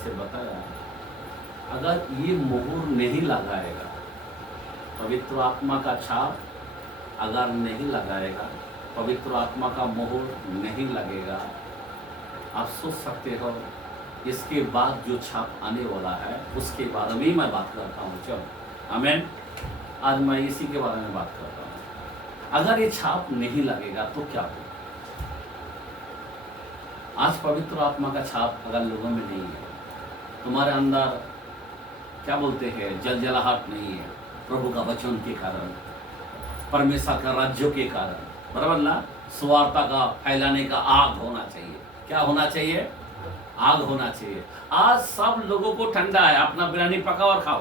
जैसे बताया, अगर ये मोहर नहीं लगाएगा, पवित्र आत्मा का छाप अगर नहीं लगाएगा, पवित्र आत्मा का मोहर नहीं लगेगा, आप सोच सकते हो इसके बाद जो छाप आने वाला है उसके बारे में मैं बात करता हूँ। चलो आमीन। आज मैं इसी के बारे में बात करता हूँ। अगर ये छाप नहीं लगेगा तो क्या होगा? आज पवित्र आत्मा का छाप अगर लोगों में नहीं है, तुम्हारे अंदर क्या बोलते हैं, जलजलाहट नहीं है प्रभु का वचन के कारण, परमेश्वर का राज्य के कारण, बराबर ना, सुवार्ता का फैलाने का आग होना चाहिए। क्या होना चाहिए? आग होना चाहिए। आज सब लोगों को ठंडा है, अपना बिरयानी पकाओ और खाओ,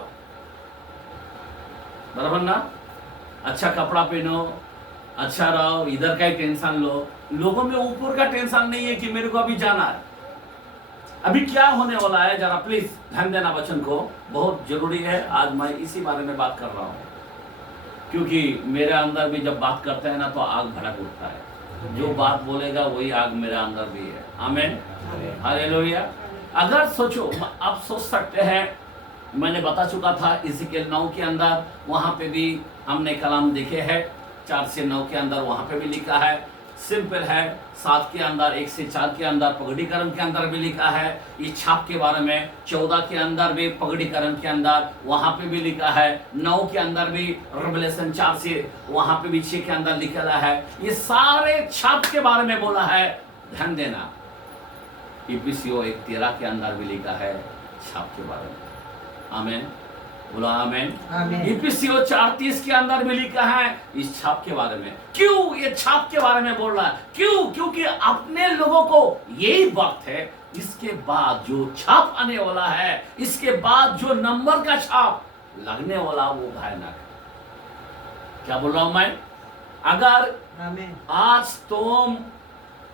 बराबर ना, अच्छा कपड़ा पहनो, अच्छा रहो, इधर का ही टेंशन लो। लोगों में ऊपर का टेंशन नहीं है कि मेरे को अभी जाना है, अभी क्या होने वाला है। जरा प्लीज ध्यान देना, वचन को बहुत जरूरी है। आज मैं इसी बारे में बात कर रहा हूँ, क्योंकि मेरे अंदर भी जब बात करते हैं ना तो आग भड़क उठता है। जो बात बोलेगा वही आग मेरे अंदर भी है। आमीन, हालेलुया। अगर सोचो, आप सोच सकते हैं, मैंने बता चुका था इज़ेकियेल 9 के अंदर, वहां पे भी हमने कलाम देखे हैं, 4 से 9 के अंदर वहां पे भी लिखा है। सिंपल है, 7 के अंदर, 1 से 4 के अंदर, पगड़ीकरण के अंदर भी लिखा है इस छाप के बारे में। 14 के अंदर भी, पगड़ीकरण के अंदर वहां पे भी लिखा है। 9 के अंदर भी, रेवलेशन 4 से वहां पे भी 6 के अंदर लिखा है। ये सारे छाप के बारे में बोला है, ध्यान देना। इफिसियों 1:13 के अंदर भी लिखा है छाप के बारे में। आमीन, बोलो आमीन। इफिसियों 4:30 के अंदर भी लिखा है इस छाप के बारे में। क्यों ये छाप के बारे में बोल रहा है? क्यों? क्योंकि अपने लोगों को यही वक्त है, इसके बाद जो छाप आने वाला है, इसके बाद जो नंबर का छाप लगने वाला, वो भयानक है। क्या बोल रहा हूं मैं? अगर आज तुम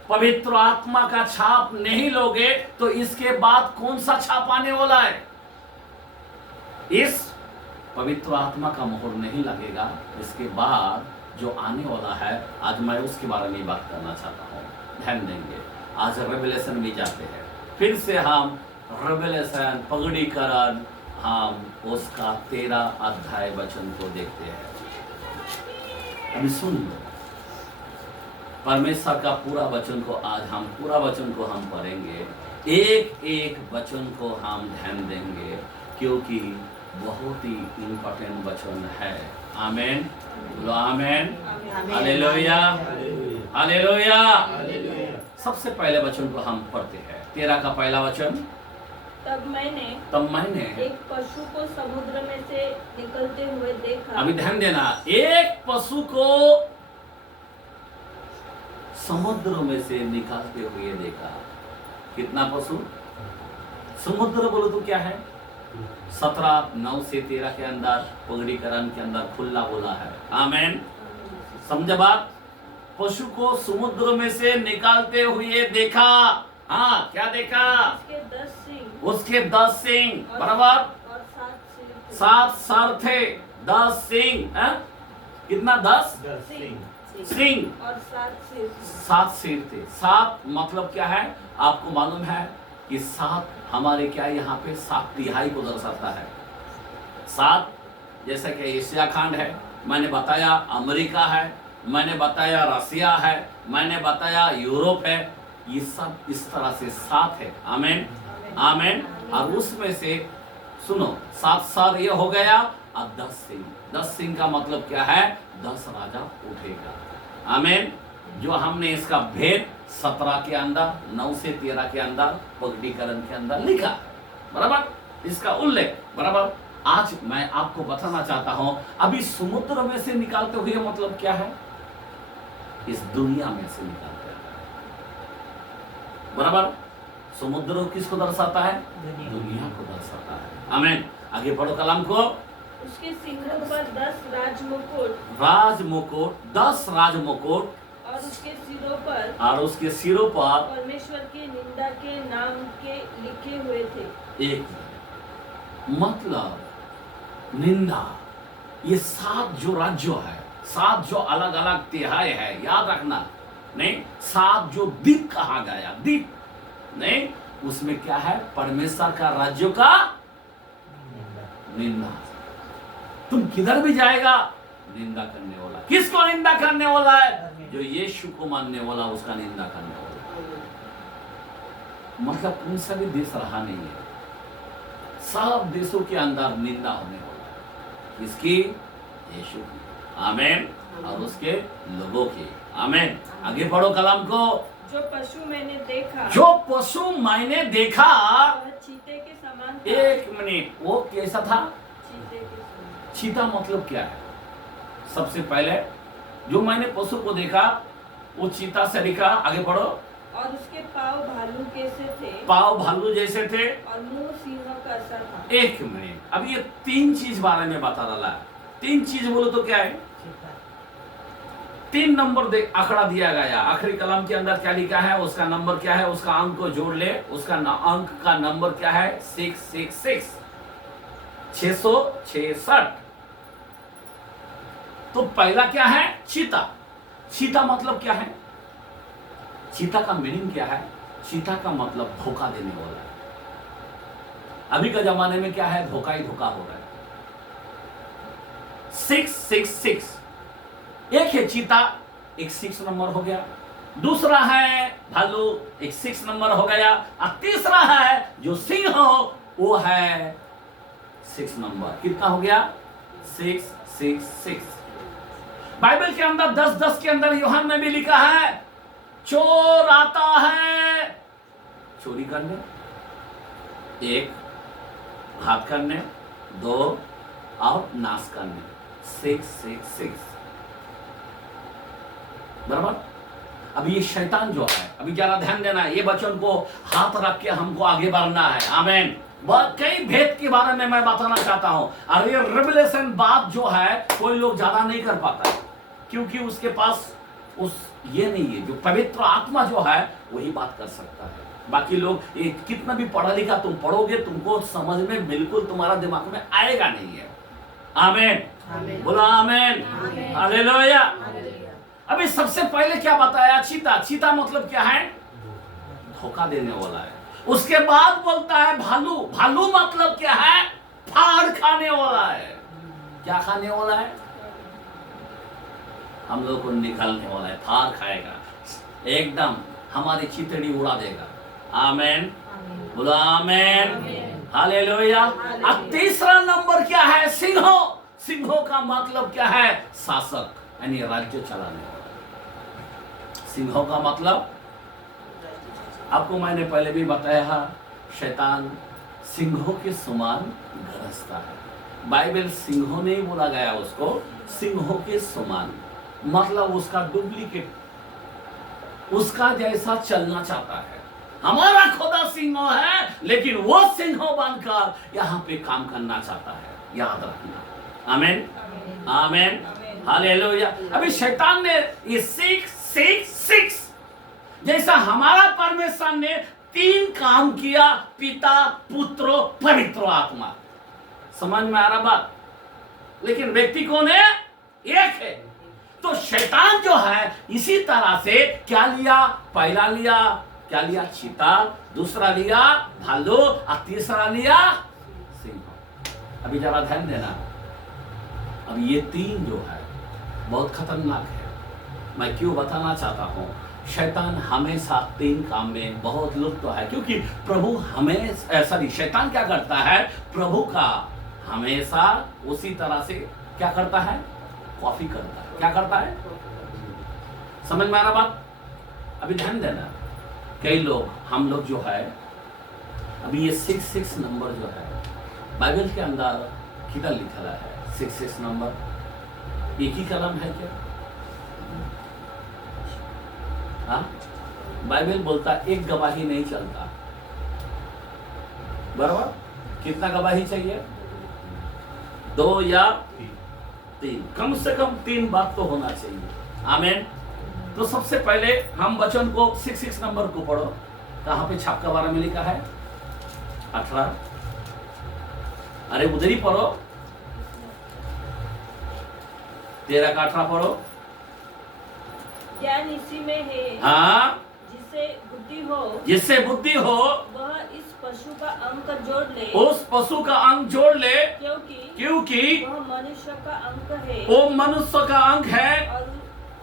पवित्र आत्मा का छाप नहीं लोगे तो इसके बाद कौन सा छाप आने वाला है? इस पवित्र आत्मा का मोहर नहीं लगेगा, इसके बाद जो आने वाला है, आज मैं उसके बारे में बात करना चाहता हूँ। ध्यान देंगे, आज रेवलेशन में जाते हैं, फिर से हम रेवलेशन, पगड़ीकरण, हम उसका 13 अध्याय वचन को देखते हैं। अभी सुन लो, परमेश्वर का पूरा वचन को आज हम पूरा वचन को हम पढ़ेंगे, एक एक वचन को हम ध्यान देंगे, क्योंकि बहुत ही इंपॉर्टेंट वचन है। आमीन, बोलो आमीन, हालेलुया, हालेलुया। सबसे पहले वचन को हम पढ़ते हैं, 13 का पहला वचन। तब मैंने एक पशु को समुद्र में से निकलते हुए देखा। अभी ध्यान देना, एक पशु को समुद्र में से निकालते हुए देखा। कितना पशु? समुद्र बोलो तो क्या है? 17, 9 से 13 के अंदर, पगड़ीकरण के अंदर खुला बोला है। आमीन, समझे बात? पशु को समुद्र में से निकालते हुए देखा। हाँ, क्या देखा? उसके 10 सिंग, बराबर, और 7 सर थे, 10 सिंग। कितना? 10 सिंग और 7 सिर थे। 7 मतलब क्या है? आपको मालूम है कि 7 हमारे क्या यहाँ पे 7 तिहाई को दर्शाता है। 7 जैसे कि एशिया खंड है, मैंने बताया अमेरिका है, मैंने बताया रसिया है, मैंने बताया यूरोप है, ये सब इस तरह से 7 है। आमीन, आमीन। और उसमें से सुनो, 7 सर ये हो गया, और 10 सिंह। 10 सिंह का मतलब क्या है? 10 राजा उठेगा। आमीन। जो हमने इसका भेद 17 के अंदर, 9 से 13 के अंदर, पगड़ीकरण के अंदर लिखा, बराबर, इसका उल्लेख, बराबर। आज मैं आपको बताना चाहता हूं, अभी समुद्र में से निकालते हुए मतलब क्या है? इस दुनिया में से निकालते हैं, बराबर। समुद्र किसको दर्शाता है? दुनिया को दर्शाता है। आमीन। आगे पढ़ो कलाम को। उसके सिंगों पर 10 राजमुकुट, 10 राजमुकुट, और उसके सिरों पर परमेश्वर की निंदा के नाम के लिखे हुए थे। एक मतलब निंदा, ये 7 जो राज्य है, 7 जो अलग अलग तिहाई है, याद रखना, नहीं, 7 जो द्वीप कहा गया, द्वीप नहीं, उसमें क्या है? परमेश्वर का राज्य का निंदा। तुम किधर भी जाएगा निंदा करने वाला। किसको निंदा करने वाला है? जो यीशु को मानने वाला, उसका निंदा करने वाला। मतलब उन सभी देश रहा नहीं है, सब देशों के अंदर निंदा होने वाला है। इसकी? यीशु की। आमीन। और उसके लोगों की। आमीन। आगे पढ़ो कलाम को। जो पशु मैंने देखा, जो पशु मैंने देखा, वह चीते के समान था। एक मिनट, वो कैसा था? चीते के समान। चीता मतलब क्या है? सबसे पहले जो मैंने पशु को देखा वो चीता से दिखा। आगे पढ़ो। और उसके पाँव भालू कैसे थे, पाँव भालू जैसे थे, और मुंह सिंह का सा था। एक मिनट, अब ये तीन चीज बारे में बता रहा है। तीन चीज बोलो तो क्या है? तीन नंबर दे आंकड़ा दिया गया। आखिरी कलम के अंदर क्या लिखा है, उसका नंबर क्या है, उसका अंक को जोड़ ले। उसका अंक का नंबर क्या है? 666, 666। तो पहला क्या है? चीता। चीता मतलब क्या है? चीता का मीनिंग क्या है? चीता का मतलब धोखा देने वाला है। अभी का जमाने में क्या है? धोखा ही धोखा हो रहा है। 666 एक है चीता, एक 6 नंबर हो गया। दूसरा है भालू, एक 6 नंबर हो गया। और तीसरा है जो सिंह हो, वो है 6 नंबर। कितना हो गया? 666। बाइबल के अंदर 10:10 के अंदर यूहन्ना में भी लिखा है, चोर आता है चोरी करने, एक घात करने, दो और नाश करने। 666 बराबर। अभी ये शैतान जो है, अभी जरा ध्यान देना है, ये वचन को हाथ रख के हमको आगे बढ़ना है। आमीन। बहुत कई भेद के बारे में मैं बताना चाहता हूं। और ये रिवलेशन बात जो है कोई लोग ज्यादा नहीं कर पाता है, क्योंकि उसके पास उस ये नहीं है, जो पवित्र आत्मा जो है वही बात कर सकता है। बाकी लोग ये कितना भी पढ़ा लिखा तुम पढ़ोगे, तुमको समझ में बिल्कुल तुम्हारा दिमाग में आएगा नहीं है। आमीन। बोलो आमीन। हालेलुया। अभी सबसे पहले क्या बताया? चीता। चीता मतलब क्या है? धोखा देने वाला है। उसके बाद बोलता है भालू। भालू मतलब क्या है? फाड़ खाने वाला है। क्या खाने वाला है? हम लोग को निकालने वाला है, फाड़ खाएगा, एकदम हमारी चितड़ी उड़ा देगा। आमीन। बोलो आमीन। हालेलुया। अब तीसरा नंबर क्या है? सिंहों। सिंहों का मतलब क्या है? शासक, यानी राज्य चलाने वाला। सिंहों का मतलब आपको मैंने पहले भी बताया, शैतान सिंहों के समान गरजता है। बाइबल सिंहों नहीं बोला गया उसको, सिंहों के समान मतलब उसका डुप्लीकेट, उसका जैसा चलना चाहता है। हमारा खुदा सिंह है, लेकिन वो सिंहों बनकर यहाँ पे काम करना चाहता है। याद रखना। आमीन। आमीन। हालेलुया। अभी शैतान ने ये 666 जैसा हमारा परमेश्वर ने 3 काम किया, पिता, पुत्र, पवित्र आत्मा। समझ में आ रहा बात? लेकिन व्यक्ति कौन है? एक है। तो शैतान जो है इसी तरह से क्या लिया? पहला लिया क्या लिया? चीता, दूसरा लिया भालू, और तीसरा लिया सिंह। अभी जरा ध्यान देना। अब ये 3 जो है बहुत खतरनाक है। मैं क्यों बताना चाहता हूं? शैतान हमेशा 3 काम में बहुत लुप्त है, क्योंकि प्रभु शैतान क्या करता है? प्रभु का हमेशा उसी तरह से क्या करता है? कॉपी करता है। क्या करता है? समझ में आ रहा बात? अभी ध्यान देना। कई लोग, हम लोग जो है, अभी ये 66 नंबर जो है बाइबल के अंदर किधर लिखा है? 66 नंबर एक ही कलम है क्या? हाँ, बाइबल बोलता एक गवाही नहीं चलता। बराबर। कितना गवाही चाहिए? 2 या 3, कम से कम 3 बात तो होना चाहिए। आमीन। तो सबसे पहले हम वचन को 66 नंबर को पढ़ो। कहां पे छाप के बारे में लिखा है? 18। अरे उधर ही पढ़ो, 13 का 18 पढ़ो। ज्ञान इसी में है, हाँ, जिससे जिससे बुद्धि हो जिससे बुद्धि हो वह इस पशु का अंक जोड़ ले, उस पशु का अंग जोड़ ले, क्योंकि वह मनुष्य का अंक है वो मनुष्य का अंग है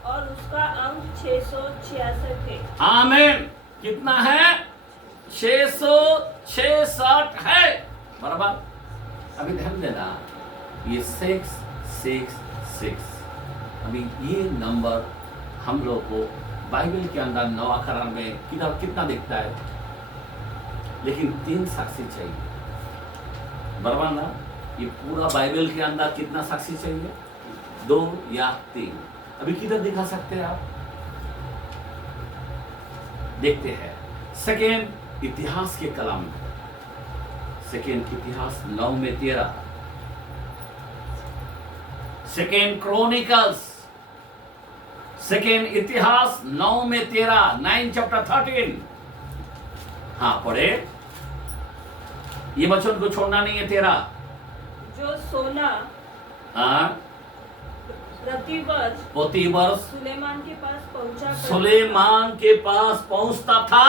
और उसका अंक 666 है। आमीन। कितना है? 666 है। बराबर। अभी ध्यान देना, ये 666, अभी ये नंबर हम लोग को बाइबल के अंदर नवा करार में कितना दिखता है, लेकिन 3 साक्षी चाहिए। बराबर ना? ये पूरा बाइबल के अंदर कितना साक्षी चाहिए? 2 या 3। अभी किधर दिखा सकते हैं आप? देखते हैं सेकेंड इतिहास के कलम में, सेकेंड इतिहास 9 में 13, सेकेंड क्रॉनिकल्स, सेकेंड इतिहास 9 में 13, 9 चैप्टर 13। हाँ पढ़े, ये वचन को छोड़ना नहीं है। 13, जो सोना हाँ प्रति वर्ष सुलेमान के पास पहुंचता था,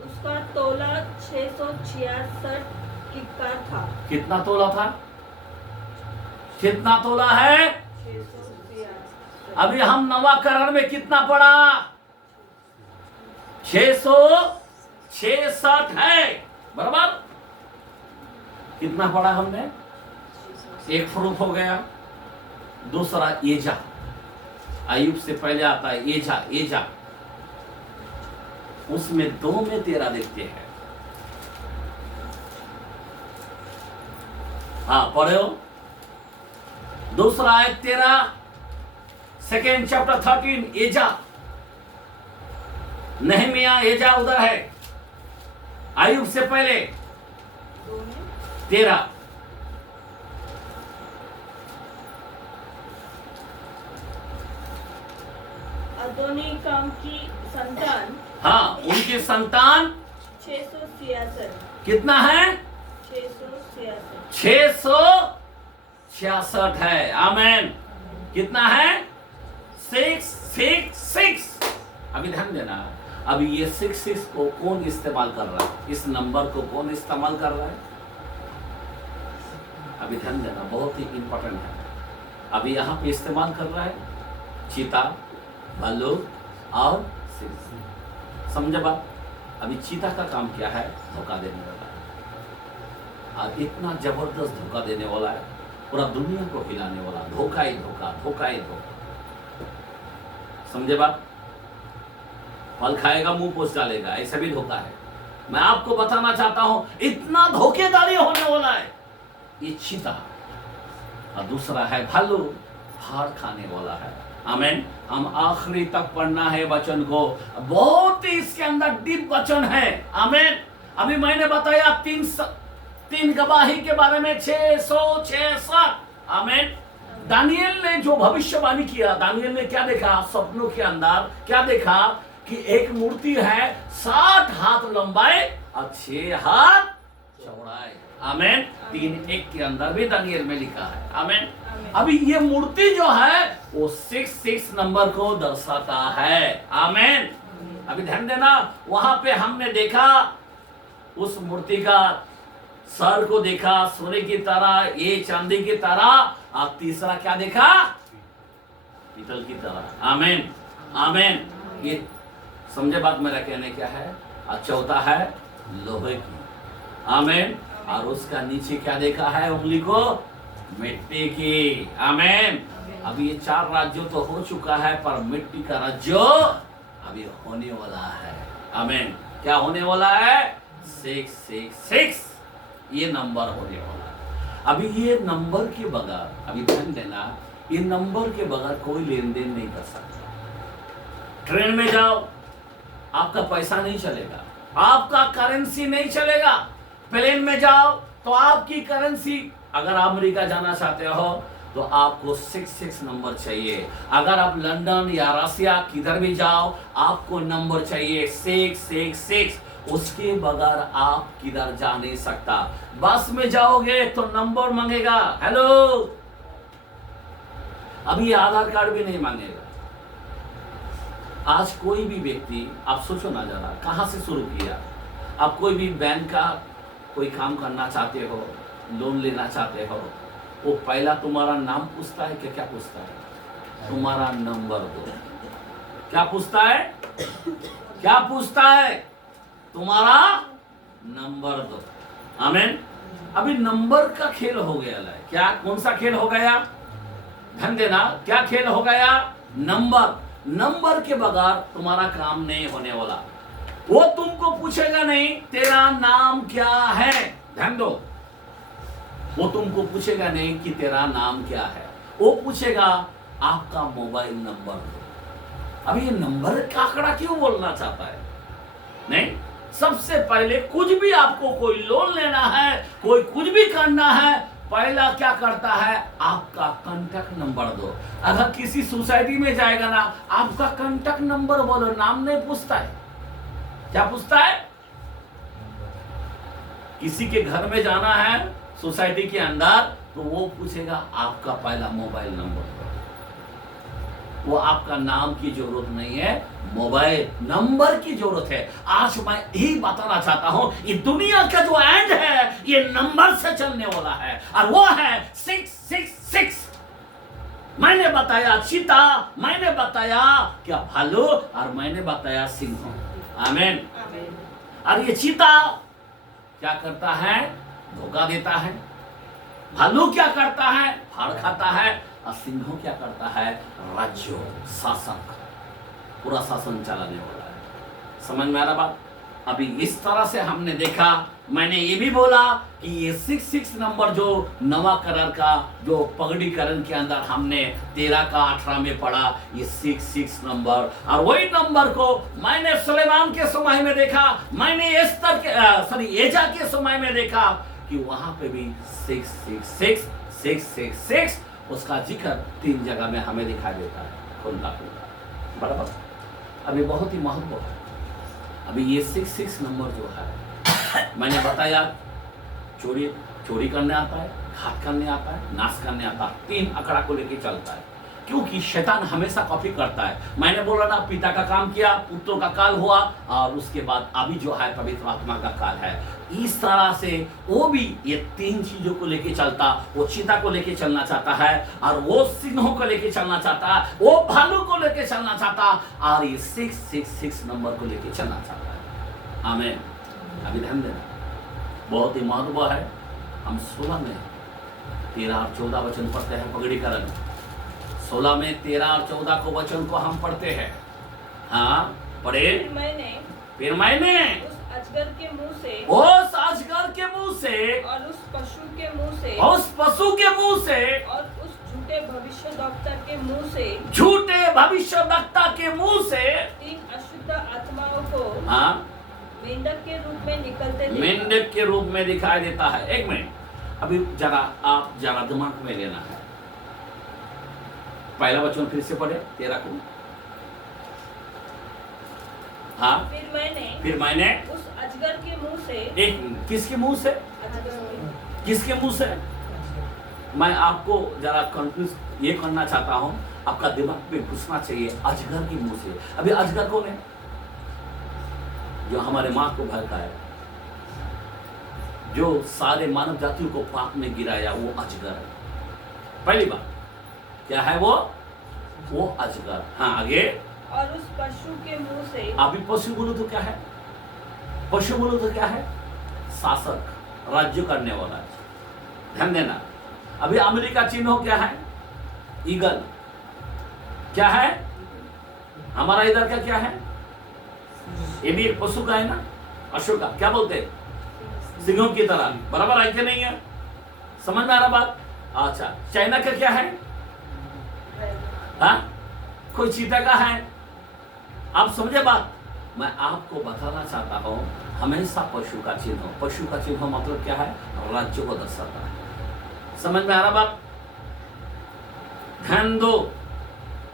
उसका तोला 666 किक्कार था। कितना तोला था? कितना तोला है? 666। अभी हम नवाकरण में कितना पढ़ा? 666 है। बराबर। कितना पढ़ा हमने? एक प्रूफ हो गया। दूसरा एजा, आयुब से पहले आता है एजा, उसमें 2 में 13 देखते हैं। हाँ पढ़े हो? दूसरा है 13, सेकेंड चैप्टर 13 एजा, नहमिया एजा उधर है, आयुब से पहले 13। अदोनीकाम की संतान, हाँ उनकी संतान 666। कितना कितना है? 666। 666 है। आमीन। कितना है? 666। अभी ध्यान देना, अभी ये 66 को कौन इस्तेमाल कर रहा है? इस नंबर को कौन इस्तेमाल कर रहा है? अभी ध्यान देना, बहुत ही इंपॉर्टेंट है। अभी यहाँ पे इस्तेमाल कर रहा है चीता, भालू और सिंह। समझे बात? अभी चीता का काम क्या है? धोखा देने वाला है, और इतना जबरदस्त धोखा देने वाला है, पूरा दुनिया को हिलाने वाला। धोखा ही धोखा, धोखा ही धोखा। समझे बात? फल खाएगा मुंह पोछ डालेगा, ऐसा भी धोखा है। मैं आपको बताना चाहता हूं, इतना धोखेदारी होने वाला है ये चीता। और दूसरा है भालू, फाड़ खाने वाला है। आमीन। हम आखिरी तक पढ़ना है वचन को, बहुत ही इसके अंदर डीप वचन है। आमीन। अभी मैंने बताया 3 गवाही के बारे में, 666। आमीन। दानियल ने जो भविष्यवाणी किया, दानियल ने क्या देखा? स्वप्नों के अंदर क्या देखा? कि एक मूर्ति है 60 हाथ लंबाई और 6 हाथ चौड़ाई। आमीन। 3:1 के अंदर भी दानियल में लिखा है। आमीन। अभी ये मूर्ति जो है वो 66 नंबर को दर्शाता है। आमीन। अभी ध्यान देना, वहां पे हमने देखा उस मूर्ति का सर को देखा सोने की तरह, ये चांदी की तरह, और तीसरा क्या देखा? पीतल की तरह। आमीन। आमीन। ये समझे बात मेरा कहने क्या है? और चौथा है लोहे की। आमीन। और उसका नीचे क्या देखा है? उंगली को मिट्टी की। आमीन। अभी ये 4 राज्यों तो हो चुका है, पर मिट्टी का राज्य अभी होने वाला है। आमीन। क्या होने वाला है? 666 ये नंबर होने वाला है। अभी ये नंबर के बगैर, अभी ध्यान देना, ये नंबर के बगैर कोई लेन देन नहीं कर सकता। ट्रेन में जाओ, आपका पैसा नहीं चलेगा, आपका करेंसी नहीं चलेगा। प्लेन में जाओ तो आपकी करेंसी, अगर आप अमेरिका जाना चाहते हो तो आपको 66 नंबर चाहिए। अगर आप लंदन या रसिया किधर भी जाओ, आपको नंबर चाहिए 666। उसके बगैर आप किधर जा नहीं सकता। बस में जाओगे तो नंबर मांगेगा, हेलो, अभी आधार कार्ड भी नहीं मांगेगा। आज कोई भी व्यक्ति, आप सोचो ना जरा, कहाँ से शुरू किया। आप कोई भी बैंक का कोई काम करना चाहते हो, लोन लेना चाहते हो, वो पहला तुम्हारा नाम पूछता है कि क्या पूछता है? तुम्हारा नंबर दो। क्या पूछता है? क्या पूछता है? तुम्हारा नंबर दो। आमीन। अभी नंबर का खेल हो गया है। क्या, कौन सा खेल हो गया? ध्यान देना, क्या खेल हो गया? नंबर के बगैर तुम्हारा काम नहीं होने वाला। वो तुमको पूछेगा नहीं तेरा नाम क्या है, ध्यान दो, वो तुमको पूछेगा नहीं कि तेरा नाम क्या है, वो पूछेगा आपका मोबाइल नंबर दो। अब ये नंबर का आंकड़ा क्यों बोलना चाहता है? नहीं, सबसे पहले कुछ भी आपको कोई लोन लेना है, कोई कुछ भी करना है, पहला क्या करता है? आपका कांटेक्ट नंबर दो। अगर किसी सोसाइटी में जाएगा ना, आपका कांटेक्ट नंबर बोलो, नाम नहीं पूछता है। क्या पूछता है? किसी के घर में जाना है सोसाइटी के अंदर, तो वो पूछेगा आपका पहला मोबाइल नंबर। वो आपका नाम की जरूरत नहीं है, मोबाइल नंबर की जरूरत है। आज मैं यही बताना चाहता हूं, ये दुनिया का जो एंड है ये नंबर से चलने वाला है, और वो है 666। मैंने बताया चीता, मैंने बताया क्या भालू, और मैंने बताया सिंह। आमीन। और ये चीता क्या करता है? धोखा देता है। भालू क्या करता है? फाड़ खाता है। और सिंह क्या करता है? राज्य, शासन, पूरा शासन चलाने वाला है। समझ में आ रहा बात? अभी इस तरह से हमने देखा। मैंने ये भी बोला कि ये 66 नंबर जो नवा कलर का जो पगड़ी करण के अंदर हमने 13 का 18 में पढ़ा, ये 66 नंबर, और वही नंबर को मैंने सुलेमान के समय में देखा, मैंने एजा के समय में देखा कि वहां पे भी 666 666 उसका जिक्र 3 जगह में हमें दिखाई देता है, खुलता खुलता। बराबर। अभी बहुत ही महत्व है। अभी ये 66 नंबर जो है, मैंने बताया चोरी करने आता है, घात करने आता है, नाश करने आता है, 3 आंकड़ा को लेके चलता है। क्योंकि शैतान हमेशा कॉपी करता है। मैंने बोला ना, पिता का काम किया, पुत्रों का काल हुआ, और उसके बाद अभी जो है पवित्र आत्मा का काल है। इस तरह से वो भी ये 3 चीजों को लेके चलता। वो चीता को लेके चलना चाहता है, और वो सिंहों को लेके चलना चाहता है, वो भालू को लेके चलना चाहता, और ये 666 नंबर को लेके चलना चाहता है। आमीन। अभी ध्यान देना, बहुत ही महत्व है। हम 16 में 13 और 14 वचन पढ़ते हैं पगड़ी करण। 16 में 13 और 14 को वचन को हम पढ़ते हैं। हाँ, पढ़े। फिर मैंने उस अजगर के मुंह से और उस पशु के मुंह से और उस झूठे भविष्यद्वक्ता के मुंह से 3 अशुद्ध आत्माओं को हाँ मेंढक के रूप में निकलते देखा। मेंढक के रूप में दिखाई देता है। एक मिनट, अभी आप जरा दिमाग में लेना है। पहला वचन फिर से पढ़े 13 को। हाँ, फिर मैंने उस अजगर के मुंह से किसके मुंह से? किसके मुंह से? मैं आपको जरा कंफ्यूज ये करना चाहता हूं, आपका दिमाग में घुसना चाहिए। अजगर के मुंह से। अभी अजगर कौन है? जो हमारे माँ को भड़काया, जो सारे मानव जातियों को पाप में गिराया, वो अजगर है। पहली बात क्या है? वो अजगर। हाँ, आगे। और उस पशु के मुंह से। अभी पशु बोलो तो क्या है? पशु बोलो तो क्या है? शासक, राज्य करने वाला। ध्यान देना। अभी अमेरिका चिन्ह क्या है? ईगल। क्या है हमारा इधर का? क्या है? ये भी एक पशु का है ना, अशोक का। क्या बोलते हैं? सिंहों की तरह। बराबर है कि नहीं है? समझ में आ रहा बात? अच्छा, चाइना का क्या है? हाँ, कोई चीता का है। आप समझे बात? मैं आपको बताना चाहता हूं, हमेशा पशु का चिन्ह मतलब क्या है? राज्य को दर्शाता है। समझ में आ रहा बात? ध्यान दो।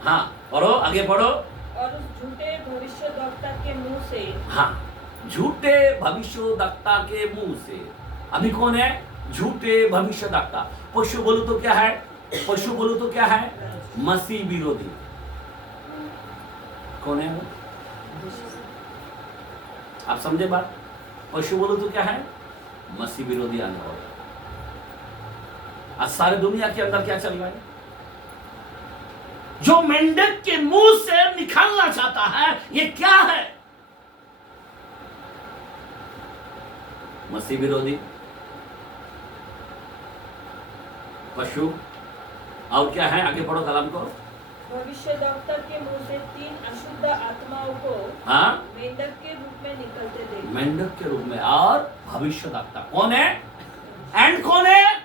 हाँ, पढ़ो, आगे पढ़ो। और उस झूठे भविष्यद्वक्ता के मुंह से। हाँ, झूठे भविष्यद्वक्ता के मुंह से। अभी कौन है झूठे भविष्यद्वक्ता? पशु बोलो तो क्या है? मसीह विरोधी। कौन है वो? आप समझे बात? पशु बोलो तो क्या है? मसीह विरोधी आने वाला। आज सारे दुनिया के अंदर क्या चल रहा है? जो मेंढक के मुंह से निकालना चाहता है, ये क्या है? मसीह विरोधी, पशु, और क्या है? आगे पढ़ो कलाम को। भविष्यद्वक्ता के मुंह से 3 अशुद्ध आत्माओं को हाँ, मेंढक के रूप में निकलते देखे। मेंढक के रूप में। और भविष्यद्वक्ता कौन है? एंड कौन है?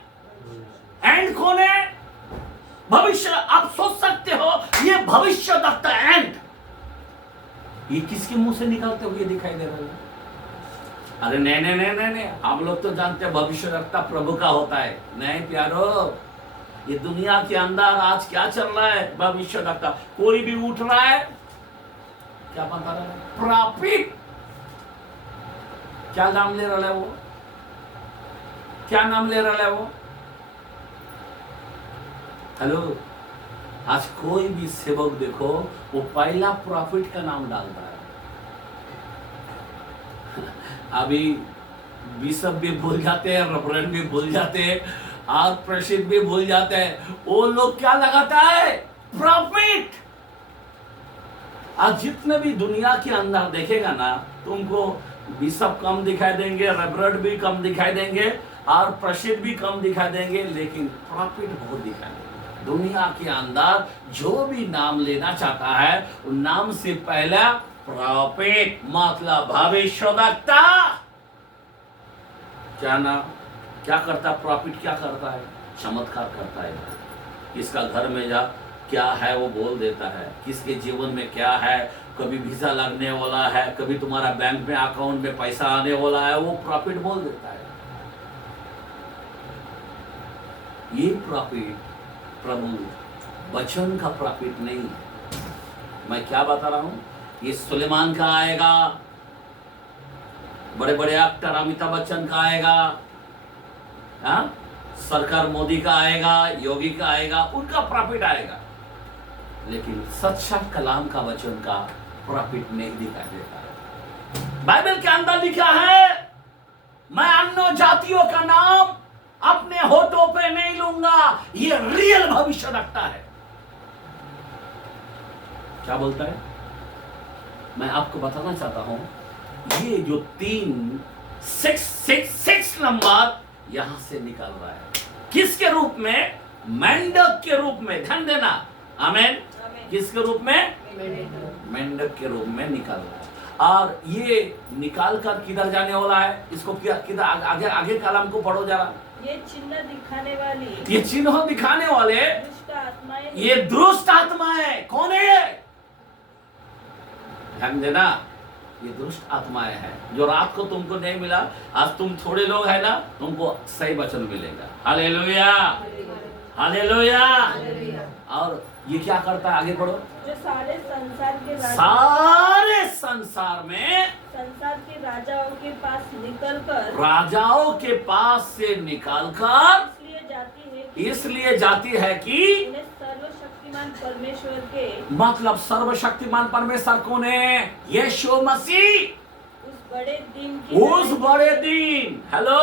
एंड कौन है? भविष्य। आप सोच सकते हो ये भविष्यद्वक्ता एंड, ये किसके मुंह से निकलते हुए दिखाई दे रहा है? अरे नहीं नहीं नहीं नहीं नहीं, आप लोग तो जानते हैं भविष्यद्वक्ता प्रभु का होता है। नहीं प्यारो, ये दुनिया के अंदर आज क्या चल रहा है? भविष्यद्वक्ता कोई भी उठ रहा है, क्या बता रहा है? प्रॉफिट। क्या नाम ले रहा है वो? क्या नाम ले रहा है वो? हेलो, आज कोई भी सेवक देखो, वो पहला प्रॉफिट का नाम डालता है। अभी बिशप भी भूल जाते हैं, रेवरेंड भी भूल जाते हैं, और प्रेसिडेंट भी भूल जाते हैं। वो लोग क्या लगाता है? प्रॉफिट। आज जितने भी दुनिया के अंदर देखेगा ना, तुमको बिशप कम दिखाई देंगे, रेवरेंड भी कम दिखाई देंगे, और प्रेसिडेंट भी कम दिखाई देंगे, लेकिन प्रॉफिट बहुत दिखाई देंगे। दुनिया के अंदर जो भी नाम लेना चाहता है, उन नाम से पहला प्रॉफिट, मतलब भविष्यद्वक्ता। क्या नाम क्या करता? प्रॉफिट क्या करता है? चमत्कार करता है। किसका घर में जा क्या है वो बोल देता है, किसके जीवन में क्या है, कभी वीजा लगने वाला है, कभी तुम्हारा बैंक में अकाउंट में पैसा आने वाला है, वो प्रॉफिट बोल देता है। ये प्रॉफिट प्रभु वचन का प्रॉफिट नहीं है। मैं क्या बता रहा हूं? ये सुलेमान का आएगा, बड़े बड़े एक्टर अमिताभ बच्चन का आएगा, हाँ, सरकार मोदी का आएगा, योगी का आएगा, उनका प्रॉफिट आएगा, लेकिन सच्चा कलाम का वचन का प्रॉफिट नहीं दिखाई देता है। बाइबल के अंदर लिखा है, मैं अन्य जातियों का नाम अपने होठों पे नहीं लूंगा। ये रियल भविष्य रखता है। क्या बोलता है? मैं आपको बताना चाहता हूं, ये जो 666 नंबर यहां से निकल रहा है, किसके रूप में? मेंढक के रूप में। ध्यान देना, आमेन। किसके रूप में? मेंढक के रूप में निकल रहा है। और ये निकाल कर किधर जाने वाला है? इसको किधर? आगे आगे कलम को पढ़ो जरा। ये चिन्ह दिखाने वाली, ये चिन्ह दिखाने वाले दुष्ट आत्माएं, ये दुष्ट आत्माएं कौन है? ध्यान देना, ये दुष्ट आत्माएं हैं जो रात को तुमको नहीं मिला। आज तुम थोड़े लोग है ना, तुमको सही वचन मिलेगा। Hallelujah, hallelujah. और ये क्या करता है? आगे पढ़ो। जो सारे संसार के राजाओं के पास निकलकर, राजाओं के पास से निकालकर इसलिए जाती है कि उन्हें सर्वशक्तिमान परमेश्वर के, मतलब सर्वशक्तिमान परमेश्वर कौन है? यीशु मसीह। उस बड़े दिन, हेलो,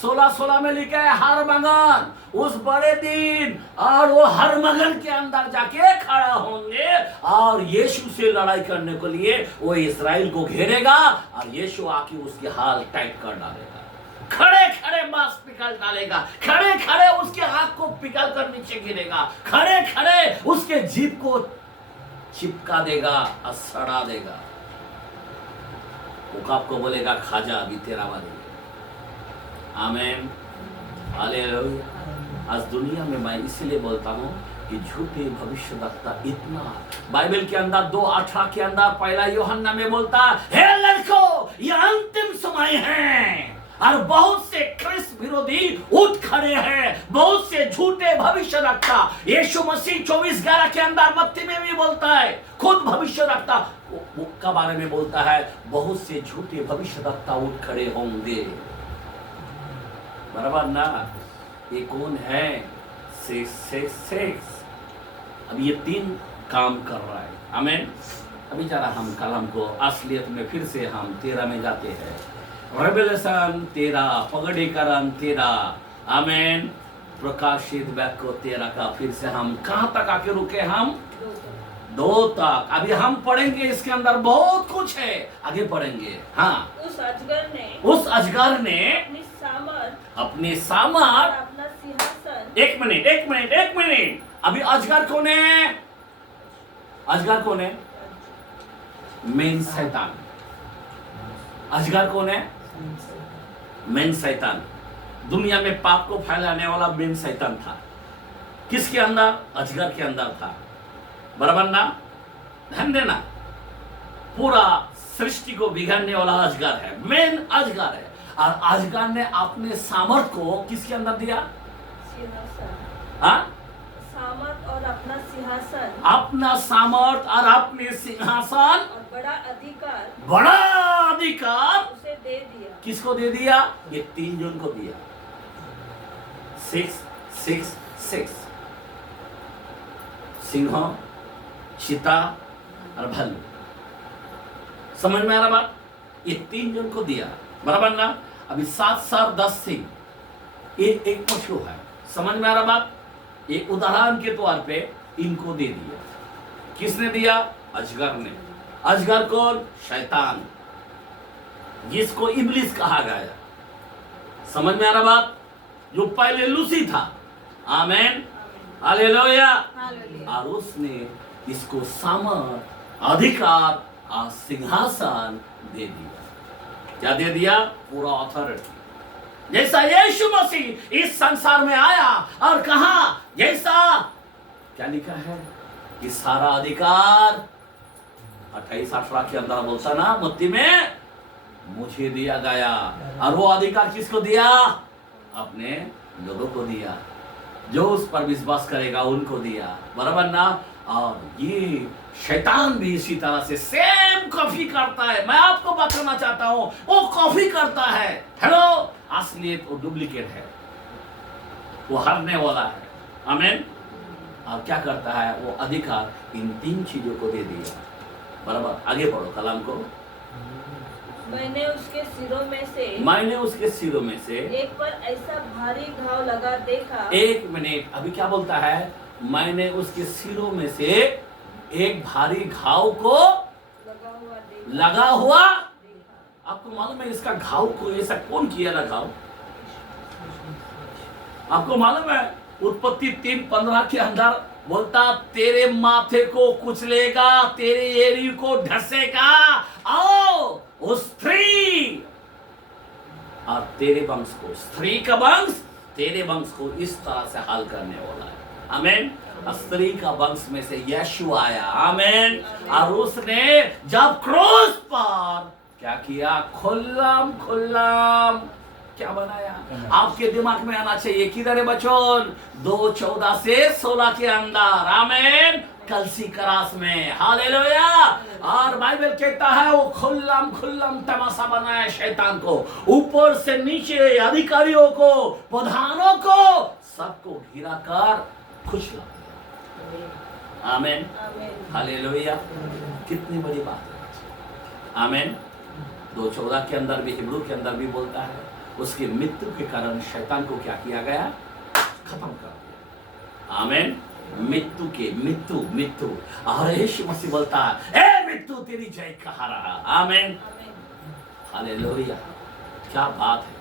16:16 में लिखा है हरमगन, उस बड़े दिन, और वो हरमगन के अंदर जाके खड़ा होंगे और यीशु से लड़ाई करने के लिए वो इस्राएल को घेरेगा, और यीशु आके उसकी हाल टाइट कर डालेगा, खड़े खड़े मांस पिघल डालेगा, खड़े खड़े उसके हाथ को पिघल कर नीचे गिरेगा, खड़े खड़े उसके जीभ को चिपका देगा और सड़ा देगा। वो आपको बोलेगा, खाजा अभी तेरा वाली। आमीन, हालेलुया। आज दुनिया में मैं इसलिए बोलता हूँ कि झूठे भविष्यवक्ता इतना, बाइबल के अंदर 2:18 के अंदर पहला यूहन्ना में बोलता है, हे लड़कों, ये अंतिम समय है और बहुत से ख्रिस्त विरोधी उठ खड़े हैं, बहुत से झूठे भविष्यवक्ता। यीशु मसीह 24:11 के अंदर मत्ती में भी बोलता है, खुद भविष्यवक्ता का बारे में बोलता है, बहुत से झूठे भविष्यवक्ता उठ खड़े होंगे। बराबर ना? ये कौन है? 666। अब ये 3 काम कर रहा है। आमीन। अभी जरा हम कलम को असलियत में फिर से हम 13 में जाते हैं। रेवलेशन 13, प्रकटीकरण 13, आमेन, प्रकाशित वाक्य 13 का फिर से हम कहाँ तक आके रुके? हम 2 तक। अभी हम पढ़ेंगे, इसके अंदर बहुत कुछ है, आगे पढ़ेंगे। हाँ, उस अजगर ने अपनी सामर्थ अपना सिंहासन। एक मिनट, अभी अजगर कौन है? अजगर कौन है? मेन शैतान। अजगर कौन है? मेन शैतान। दुनिया में पाप को फैलाने वाला मेन शैतान था। किसके अंदर? अजगर के अंदर था। बराबर ना? ध्यान देना, पूरा सृष्टि को बिगाड़ने वाला अजगर है, मेन अजगर है। और अजगर ने अपने सामर्थ को किसके अंदर दिया? हाँ, सामर्थ और अपना सिंहासन, अपना सामर्थ और अपने सिंहासन और बड़ा अधिकार उसे दे दिया। किसको दे दिया? ये 3 जन को दिया। 6 6 6, सिंह, चीता और भालू। समझ में आ रहा बात? ये 3 जन को दिया, बराबर ना? अभी 7 सर 10 सिंह, ये एक पशु है। समझ में आ रहा बात? एक उदाहरण के तौर पे इनको दे दिया। किसने दिया? अजगर ने। अजगर कौन? शैतान, जिसको इब्लिस कहा गया। समझ में आ रहा बात? जो पहले लूसी था। आमेन, हालेलुया। और उसने इसको सामर्थ, अधिकार और सिंहासन दे दिया। क्या दे दिया? पूरा अथॉरिटी। जैसा यीशु मसीह इस संसार में आया और कहा, जैसा क्या लिखा है कि सारा अधिकार 28-18 के अंदर बोलता ना मत्ती में, मुझे दिया गया। और वो अधिकार किसको दिया? अपने लोगों को दिया, जो उस पर विश्वास करेगा उनको दिया, बराबर ना? और ये शैतान भी इसी तरह से सेम कॉपी करता है। मैं आपको बताना चाहता हूं, वो कॉपी करता है। हेलो, असलियत और डुप्लीकेट है, वो हारने वाला है। आमीन। और क्या करता है? वो अधिकार इन 3 चीजों को दे दिया। बराबर, आगे पढ़ो कलाम को। मैंने उसके सिरों में से एक पर ऐसा भारी घाव लगा देखा। एक मिनट, अभी क्या बोलता है? मैंने उसके सिरों में से एक भारी घाव को लगा हुआ। आपको मालूम है इसका घाव को ऐसा कौन किया ना घाव? आपको मालूम है? उत्पत्ति 3:15 के अंदर बोलता, तेरे माथे को कुचलेगा, तेरे एरी को ढसेगा, आओ उस स्त्री और तेरे वंश को, स्त्री का वंश तेरे वंश को इस तरह से हाल करने वाला है। आमीन। स्त्री का वंश में से यीशु आया। आमीन। और उसने जब क्रूस पर क्या किया? खुल्लम क्या बनाया? आपके दिमाग में आना चाहिए। किधर है बच्चों? 2:14 से 16 के अंदर। आमीन। कलसी करास में। हालेलुया। और बाइबल कहता है वो खुल्लम तमाशा बनाया शैतान को, ऊपर से नीचे, अधिकारियों को, प्रधानों को, सबको घिरा कर खुशला। आमीन। हालेलुया। कितनी बड़ी बात है। आमीन। 2:14 के अंदर भी, हिब्रू के अंदर भी बोलता है, उसकी मृत्यु के कारण शैतान को क्या किया गया? खत्म कर दिया। आमीन। मृत्यु। और यीशु मसीह बोलता है, ए मृत्यु तेरी जय कहा रहा। आमीन। हालेलुया। क्या बात है।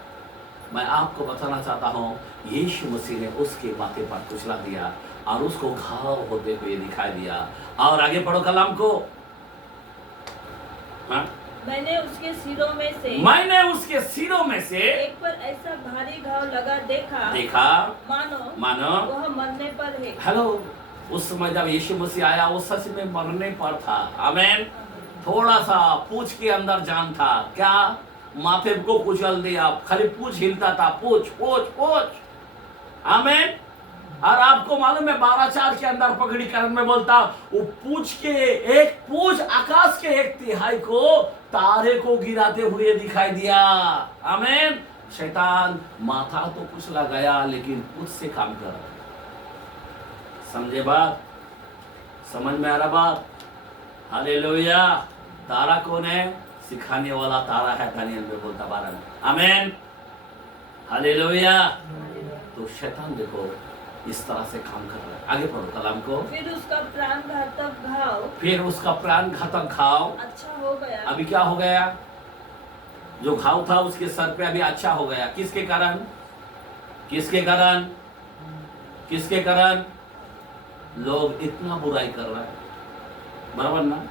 मैं आपको बताना चाहता हूं, यीशु मसीह ने उसके माथे पर कुचला दिया और उसको घाव होते हुए दिखाई दिया। और आगे पढ़ो कलाम को। हाँ? मैंने उसके सिरों में से एक पर ऐसा भारी घाव लगा देखा, मानो वह मरने पर है। हेलो, उस समय जब यीशु मसीह आया वो सच में मरने पर था। आमीन। थोड़ा सा पूंछ के अंदर जान था। क्या? माथे को कुचल दिया, खाली पूंछ हिलता था, पूंछ। आमीन। और आपको मालूम है 12:4 के अंदर प्रकटीकरण में बोलता, वो पूंछ के एक पूंछ आकाश के 1/3 को तारे को गिराते हुए दिखाई दिया। आमीन। शैतान माथा तो कुचला गया, लेकिन उससे काम कर रहा। समझे बात? समझ में आ रहा बात? हालेलुया। तारा कौन है? सिखाने वाला तारा है, दानियल में बोलता 12 में। आमीन, हालेलुया। तो शैतान देखो इस तरह से काम कर रहा है। आगे पढ़ो कलाम को। फिर उसका प्राणघातक घाव अच्छा हो गया। अभी क्या हो गया? जो घाव था उसके सर पे अभी अच्छा हो गया। किसके कारण? किसके कारण? किसके कारण? लोग इतना बुराई कर रहे हैं, बराबर ना?